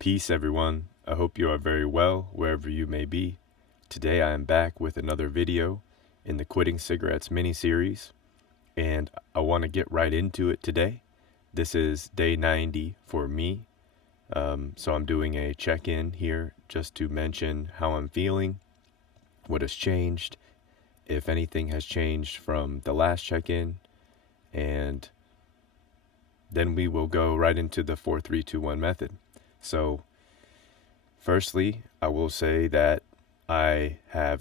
Peace, everyone. I hope you are very well wherever you may be. Today I am back with another video in the Quitting Cigarettes mini-series, and I want to get right into it today. This is day 90 for me, so I'm doing a check-in here just to mention how I'm feeling, what has changed, if anything has changed from the last check-in, and then we will go right into the 4-3-2-1 method. So firstly, I will say that I have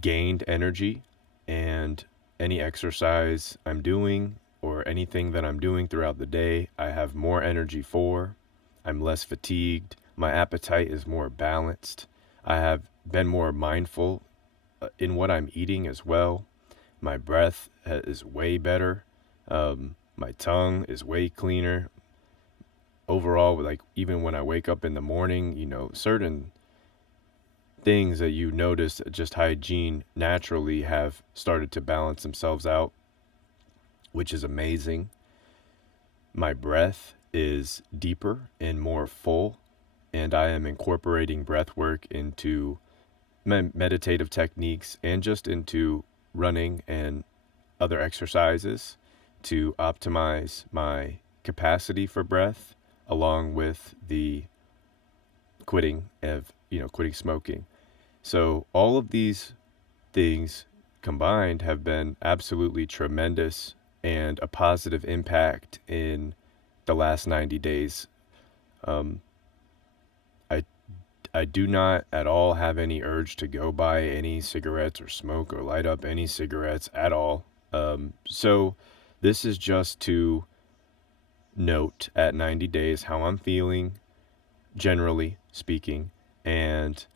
gained energy, and any exercise I'm doing or anything that I'm doing throughout the day, I have more energy for. I'm less fatigued. My appetite is more balanced. I have been more mindful in what I'm eating as well. My breath is way better. My tongue is way cleaner. Overall, like even when I wake up in the morning, certain things that you notice just hygiene naturally have started to balance themselves out, which is amazing. My breath is deeper and more full, and I am incorporating breath work into meditative techniques and just into running and other exercises to optimize my capacity for breath, along with the quitting smoking. So all of these things combined have been absolutely tremendous and a positive impact in the last 90 days. Um, I, I do not at all have any urge to go buy any cigarettes or smoke or light up any cigarettes at all. So this is just to note at 90 days how I'm feeling, generally speaking, and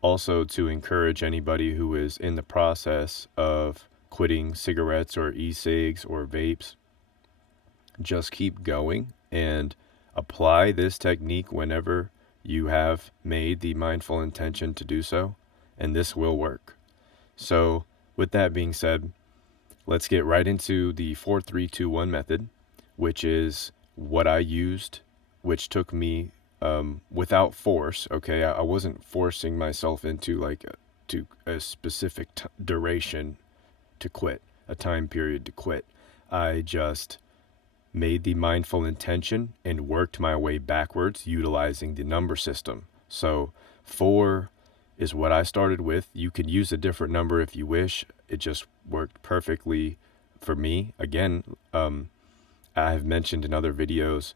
also to encourage anybody who is in the process of quitting cigarettes or e-cigs or vapes, just keep going and apply this technique whenever you have made the mindful intention to do so, and this will work. So with that being said, let's get right into the 4-3-2-1 method, which is what I used, which took me without force. Okay, I wasn't forcing myself into to a specific duration to quit, a time period to quit. I just made the mindful intention and worked my way backwards utilizing the number system. So 4 is what I started with. You could use a different number if you wish. It just worked perfectly for me. Again, I have mentioned in other videos,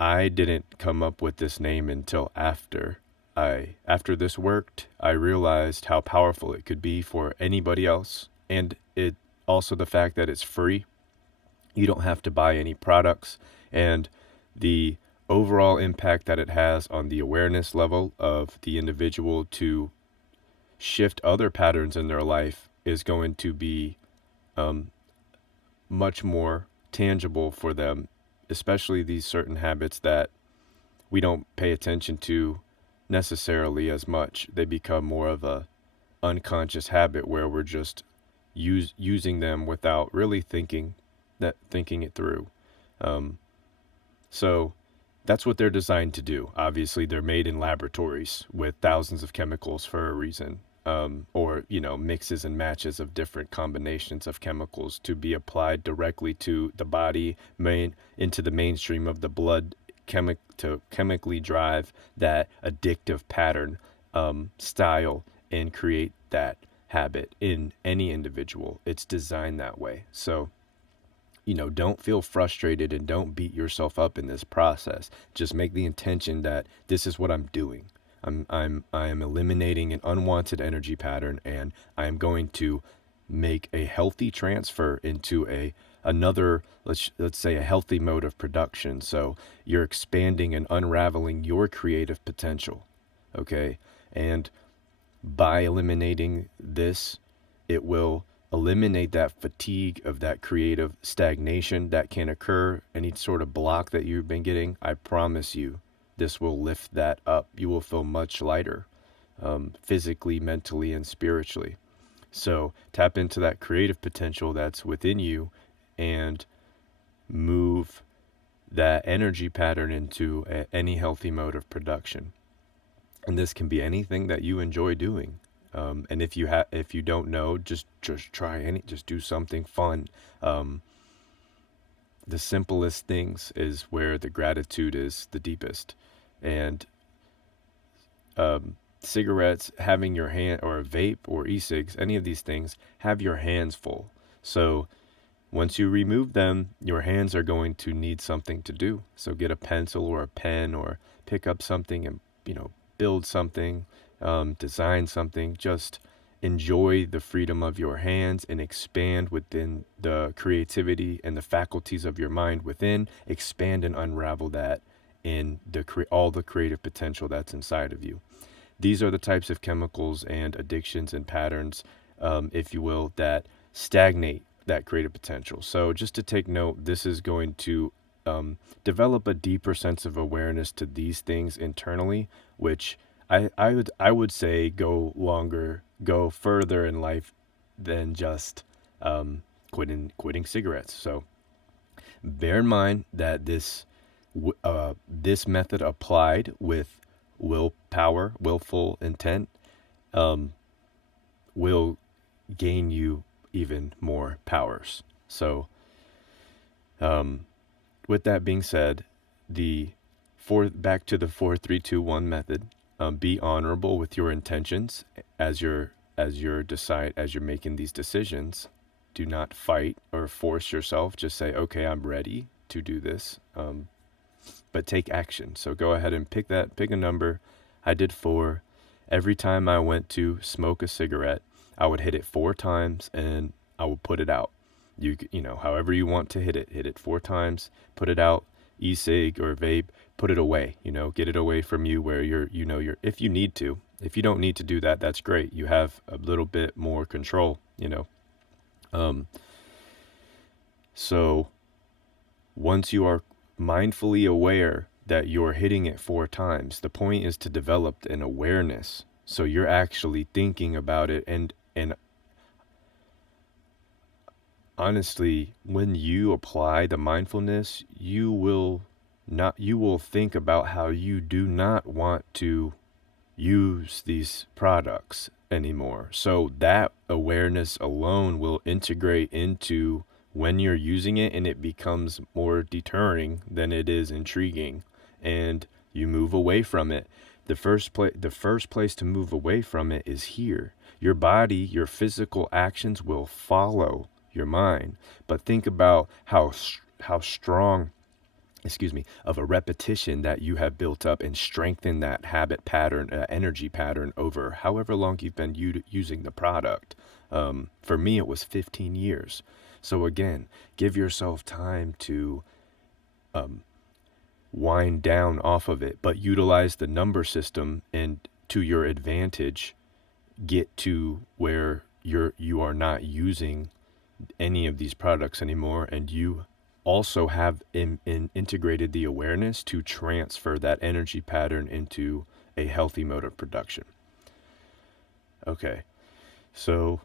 I didn't come up with this name until after this worked. I realized how powerful it could be for anybody else, and it also the fact that it's free. You don't have to buy any products, and the overall impact that it has on the awareness level of the individual to shift other patterns in their life is going to be much more tangible for them, especially these certain habits that we don't pay attention to necessarily as much. They become more of a unconscious habit where we're just using them without really thinking it through. So that's what they're designed to do. Obviously, they're made in laboratories with thousands of chemicals for a reason. Or mixes and matches of different combinations of chemicals to be applied directly to the body, into the mainstream of the blood, to chemically drive that addictive pattern style and create that habit in any individual. It's designed that way. So don't feel frustrated and don't beat yourself up in this process. Just make the intention that this is what I'm doing. I am eliminating an unwanted energy pattern, and I am going to make a healthy transfer into another, let's say, a healthy mode of production. So you're expanding and unraveling your creative potential. Okay? And by eliminating this, it will eliminate that fatigue of that creative stagnation that can occur, any sort of block that you've been getting. I promise you, this will lift that up. You will feel much lighter, physically, mentally, and spiritually. So tap into that creative potential that's within you and move that energy pattern into any healthy mode of production. And this can be anything that you enjoy doing. And if you don't know, just try just do something fun. The simplest things is where the gratitude is the deepest. And cigarettes, having your hand, or a vape or e-cigs, any of these things, have your hands full. So once you remove them, your hands are going to need something to do. So get a pencil or a pen, or pick up something and, build something, design something. Just enjoy the freedom of your hands and expand within the creativity and the faculties of your mind within. Expand and unravel that in all the creative potential that's inside of you. These are the types of chemicals and addictions and patterns, if you will, that stagnate that creative potential. So just to take note, this is going to develop a deeper sense of awareness to these things internally, which I would say go further in life than just quitting cigarettes. So bear in mind that this method applied with willful intent, will gain you even more powers. So, with that being said, back to the 4-3-2-1 method. Be honorable with your intentions as you're making these decisions. Do not fight or force yourself. Just say, okay, I'm ready to do this. But take action. So go ahead and pick a number. I did 4. Every time I went to smoke a cigarette, I would hit it 4 times and I would put it out. However you want to hit it 4 times, put it out. E-cig or vape, put it away. Get it away from you where you're if you need to. If you don't need to do that, that's great. You have a little bit more control. So once you are mindfully aware that you're hitting it 4 times, the point is to develop an awareness. So you're actually thinking about it, and honestly, when you apply the mindfulness, you will think about how you do not want to use these products anymore. So that awareness alone will integrate into when you're using it, and it becomes more deterring than it is intriguing, and you move away from it. The first place to move away from it is here. Your body, your physical actions will follow your mind. But think about how strong, of a repetition that you have built up and strengthened that habit pattern, energy pattern over however long you've been using the product. For me, it was 15 years. So again, give yourself time to wind down off of it, but utilize the number system and to your advantage, get to where you are not using any of these products anymore, and you also have integrated the awareness to transfer that energy pattern into a healthy mode of production. Okay, so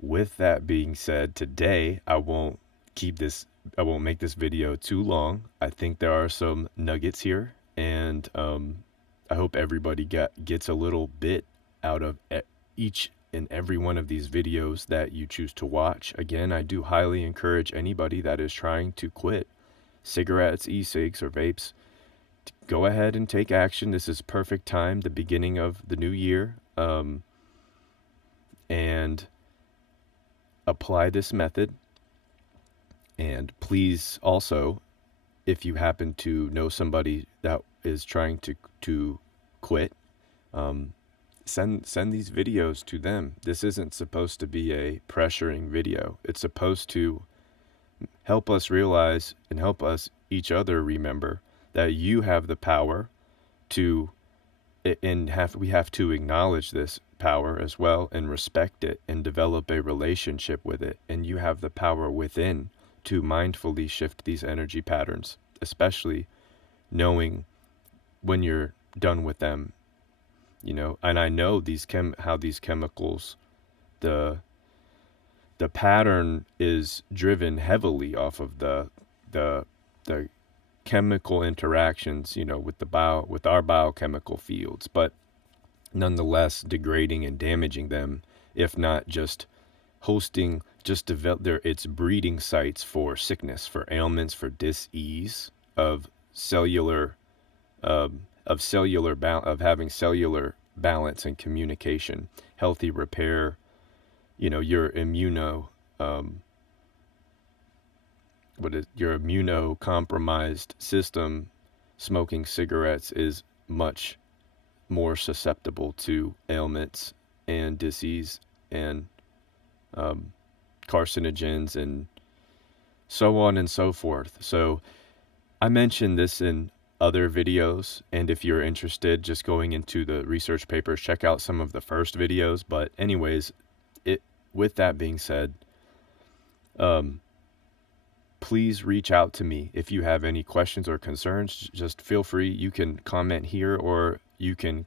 with that being said, today I won't make this video too long. I think there are some nuggets here, and I hope everybody gets a little bit out of each and every one of these videos that you choose to watch. Again, I do highly encourage anybody that is trying to quit cigarettes, e-cigs, or vapes, to go ahead and take action. This is perfect time, the beginning of the new year, and apply this method. And please also, if you happen to know somebody that is trying to quit, send these videos to them. This isn't supposed to be a pressuring video. It's supposed to help us realize and help us each other remember that you have the power to, and we have to acknowledge this power as well and respect it and develop a relationship with it. And you have the power within to mindfully shift these energy patterns, especially knowing when you're done with them. And I know how these chemicals, the pattern is driven heavily off of the chemical interactions, with our biochemical fields, but nonetheless degrading and damaging them, if not just hosting, just develop its breeding sites for sickness, for ailments, for dis-ease of cellular, of having cellular balance and communication, healthy repair, your your immunocompromised system. Smoking cigarettes is much more susceptible to ailments and disease and carcinogens and so on and so forth. So I mentioned this in other videos, and if you're interested, just going into the research papers, check out some of the first videos. But anyways, with that being said, please reach out to me if you have any questions or concerns. Just feel free. You can comment here, or you can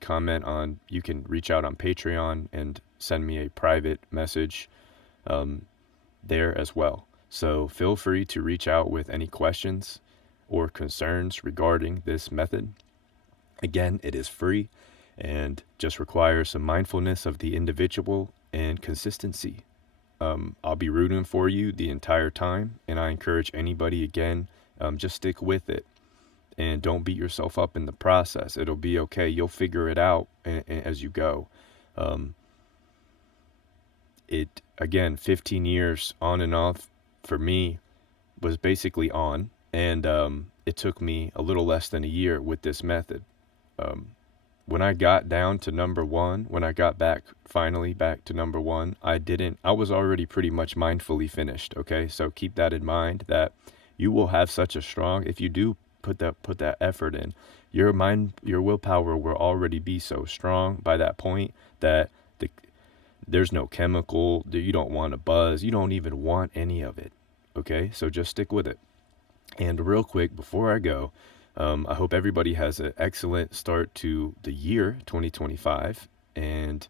reach out on Patreon and send me a private message there as well. So feel free to reach out with any questions or concerns regarding this method. Again, it is free and just requires some mindfulness of the individual and consistency. I'll be rooting for you the entire time, and I encourage anybody, again, just stick with it and don't beat yourself up in the process. It'll be okay. You'll figure it out as you go. Again, 15 years on and off for me was basically on, and it took me a little less than a year with this method. When I got down to number one, when I got finally back to number one, I was already pretty much mindfully finished. Okay. So keep that in mind, that you will have such a strong, if you do put that effort in, your willpower will already be so strong by that point that there's no chemical, you don't want to buzz, you don't even want any of it. Okay. So just stick with it. And real quick, before I go, I hope everybody has an excellent start to the year 2025 and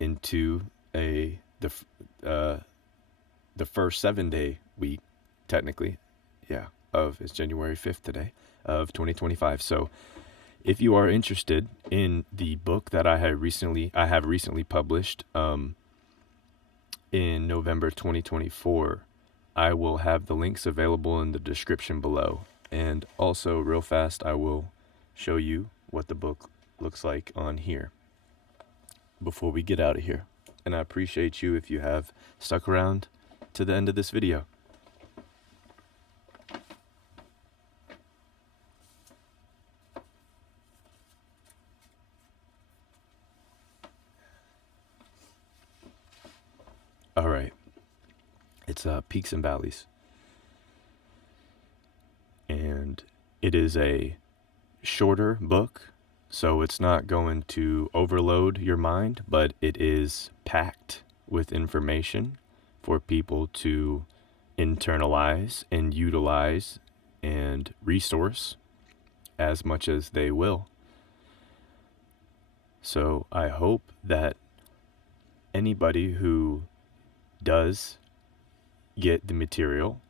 into the first 7-day week, technically. Yeah, it's January 5th today of 2025. So if you are interested in the book that I have recently published in November 2024, I will have the links available in the description below. And also, real fast, I will show you what the book looks like on here before we get out of here. And I appreciate you if you have stuck around to the end of this video. All right. It's Peaks and Valleys. And it is a shorter book, so it's not going to overload your mind, but it is packed with information for people to internalize and utilize and resource as much as they will. So I hope that anybody who does get the material,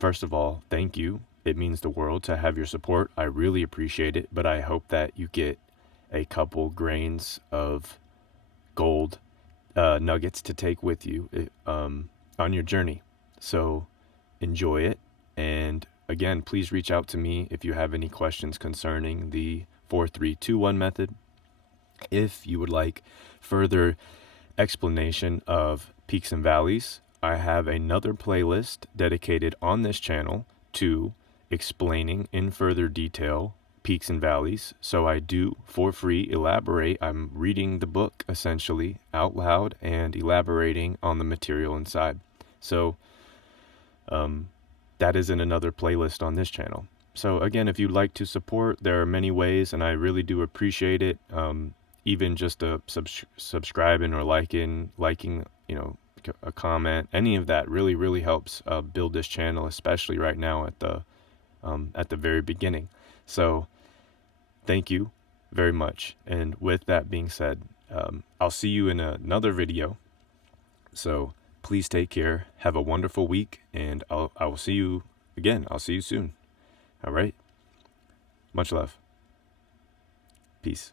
first of all, thank you. It means the world to have your support. I really appreciate it, but I hope that you get a couple grains of gold nuggets to take with you on your journey. So enjoy it. And again, please reach out to me if you have any questions concerning the 4-3-2-1 method. If you would like further explanation of peaks and valleys, I have another playlist dedicated on this channel to explaining in further detail peaks and valleys. So I do, for free, elaborate. I'm reading the book essentially out loud and elaborating on the material inside. So that is in another playlist on this channel. So again, if you'd like to support, there are many ways, and I really do appreciate it. Even just a subscribing or liking, a comment, any of that really helps build this channel, especially right now at the very beginning. So thank you very much. And with that being said, I'll see you in another video. So please take care. Have a wonderful week, and I will see you again. I'll see you soon. All right. Much love. Peace.